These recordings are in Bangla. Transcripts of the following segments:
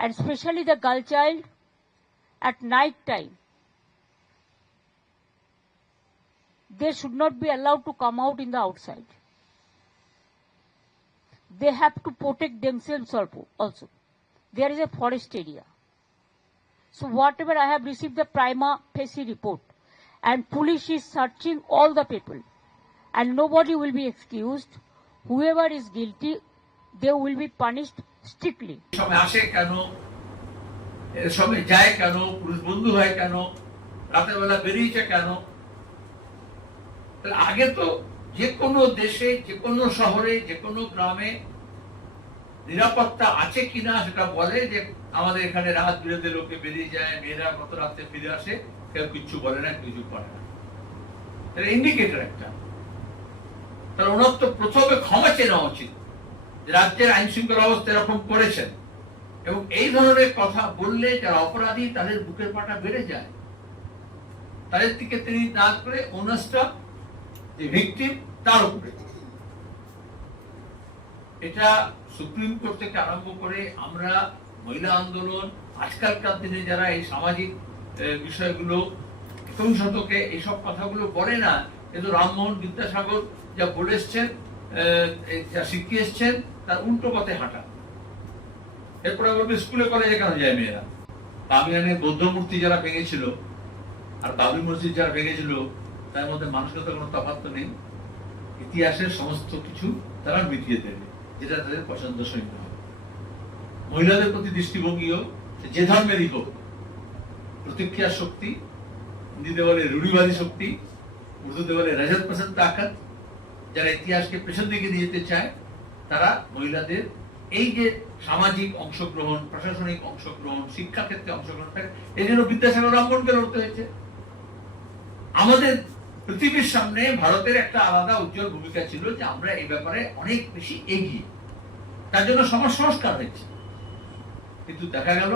and especially the girl child at night time. They should not be allowed to come out in the outside. They have to protect themselves also. There is a forest area. So whatever I have received the prima facie report, and police is searching all the people, and nobody will be excused. Whoever is guilty, they will be punished strictly. আসে কেন, সবাই যায় কেন, পুরুষ বন্ধু হয় কেন, রাতের বেলা বেরিয়েছে কেন? আগে তো যে কোনো দেশে, যে কোনো শহরে, যে কোনো গ্রামে নিরাপত্তা আছে কিনা সেটা বলে যে আমাদের এখানে রাত বিরেতে লোকে বেরিয়ে যায়, মেয়েরা কত রাতে ফিরে আসে, কেউ কিচ্ছু বলে না, কিছু করে না। এটা ইন্ডিকেটর একটা। তাহলে ওনার তো প্রথমে ক্ষমা চেয়ে নেওয়া উচিত, রাজ্যের আইন শৃঙ্খলা অবস্থা এরকম করেছেন, এবং এই ধরনের কথা বললে যারা অপরাধী তাদের বুকের পাটা বেড়ে যায়। তাদের দিকে তিনি না করে ওনাসটা যে ভিকটিম তার উপরে, এটা সুপ্রিম কোর্ট থেকে আরম্ভ করে আমরা মহিলা আন্দোলন, আজকালকার দিনে যারা এই সামাজিক বিষয়গুলো 21 শতকে এইসব কথাগুলো বলে না, কিন্তু রামমোহন বিদ্যাসাগর যা বলে এসছেন, যা শিখিয়ে এসছেন, তার উল্টো পথে হাঁটা। এরপরে বলবে স্কুলে কলেজে কেন যায় মেয়েরা? বামিয়ানে বৌদ্ধ মূর্তি যারা ভেঙেছিল আর বাবরি মসজিদ যারা ভেঙেছিল, তার মধ্যে মানসিকতা কোনো তফাৎ নেই। ইতিহাসের সমস্ত কিছু তারা মিটিয়ে দেবে, যেটা তাদের পছন্দসই হবে। মহিলাদের প্রতি দৃষ্টিভঙ্গিও যে ধর্মেরই হোক, প্রতিক্রিয়া শক্তি, হিন্দিতে বলে রূঢ়িবাদী শক্তি, উর্দুতে বলে রজত পসন্দ তাকত, যারা ইতিহাসকে পেছন দিকে নিয়ে যেতে চায়, তারা মহিলাদের এই যে সামাজিক অংশগ্রহণ, প্রশাসনিক অংশগ্রহণ, শিক্ষা ক্ষেত্রে অংশগ্রহণ, এই জন্য বিদ্যাসাগর রামমোহনকে লড়তে হয়েছে। আমাদের পৃথিবীর সামনে ভারতের একটা আলাদা উজ্জ্বল ভূমিকা ছিল যে আমরা এই ব্যাপারে অনেক বেশি এগিয়ে, তার জন্য সমাজ সংস্কার হয়েছে। কিন্তু দেখা গেল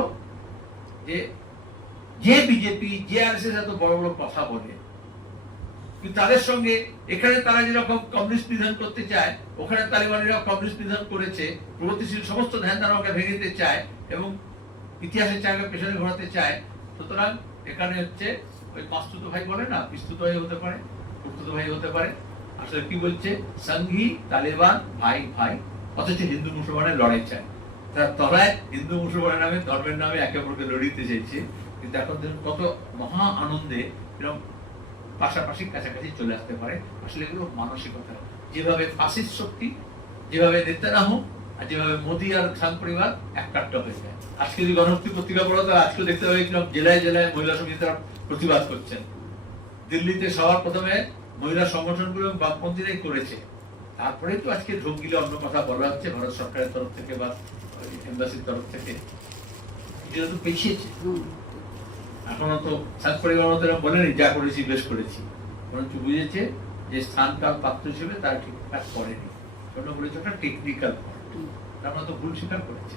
যে বিজেপি, যে আরএসএস এত বড় বড় কথা বলে, কিন্তু তাদের সঙ্গে এখানে তারা যেরকম কমিউনিস্ট বিধান করতে চায়, ওখানে তালিবানিরা কমিউনিস্ট বিধান করেছে, প্রগতিশীল সমস্ত ধ্যান ধারণাকে ভেঙে দিতে চায় এবং ইতিহাসের চাকা পেছনে ঘোরাতে চায়। সুতরাং এখানে হচ্ছে ওই পাঁচতুত ভাই বলে না, পিস্তুত ভাই হতে পারে, কুর্তুত ভাই হতে পারে। আসলে কি বলছে, সঙ্গী তালেবান ভাই ভাই, অথচ হিন্দু মুসলমানের লড়াই চায়। তারা তলায় হিন্দু মুসলমানের নামে, ধর্মের নামে একে অপরকে লড়িতে চাইছে। কিন্তু এখন দেখুন কত মহা আনন্দে এরকম পাশাপাশি কাছাকাছি চলে আসতে পারে। আসলে এগুলো মানসিকতা। যেভাবে ফাসিস্ট শক্তি, যেভাবে নেতানিয়াহু, আর যেভাবে মোদী আর খান পরিবার এক কাট্টা হয়ে যায়। আজকে যদি গণমুক্তি পত্রিকা পড়ো, তাহলে আজকে দেখতে পাবে কিরকম জেলায় জেলায় মহিলা সমিতি তারা প্রতিবাদ করছেন। দিল্লিতে সবার প্রথমে মহিলা সংগঠনগুলো বামপন্থীরাই করেছে, তারপরে তো আজকে ঢোক গিলে অন্য কথা বলা হচ্ছে ভারত সরকারের তরফ থেকে বা এম্বাসির তরফ থেকে। এটা তো পেছিয়েছে। এখনো তো সাত পরিবার বলেনি যা করেছি বেশ করেছি, বরঞ্চ বুঝেছে যে স্থান কাল পাত্র হিসেবে তারা ঠিকঠাক করেনি, বলেছে ওটা টেকনিক্যাল, আমরা তো ভুল স্বীকার করেছি।